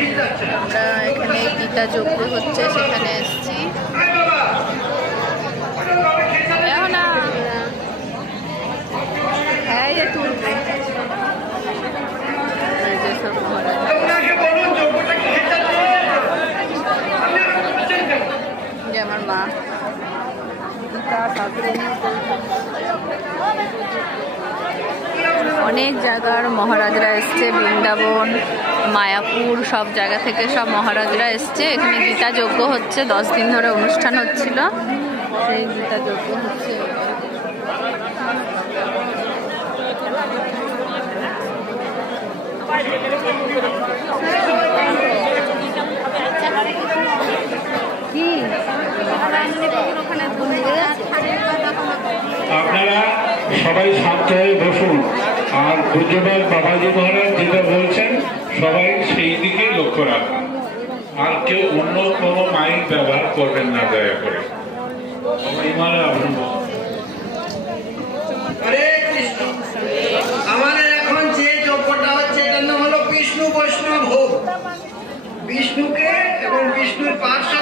আমরা এখানে গীতা যজ্ঞ হচ্ছে সেখানে এসেছি। আমার মা অনেক জায়গার মহারাজরা এসছে, বৃন্দাবন, মায়াপুর, সব জায়গা থেকে সব মহারাজরা এসছে। এখানে গীতা যজ্ঞ হচ্ছে, 10 দিন ধরে অনুষ্ঠান হচ্ছিল, সেই গীতা যজ্ঞ হচ্ছে। কি আপনারা সবাই শান্ত হয়ে বসুন, আর পূজ্যপাল বাবাজি মহারাজ যেটা বলছেন সবাই সেই দিকে লক্ষ্য রাখুন, আর কেউ অন্য কোনো মাইক ব্যবহার করবেন না দয়া করে। আমাদের এখন যে যজ্ঞটা হচ্ছে এটার নাম হলো বিষ্ণু বৈষ্ণব ভোগ। বিষ্ণুকে এবং বিষ্ণুর পার্শ্ব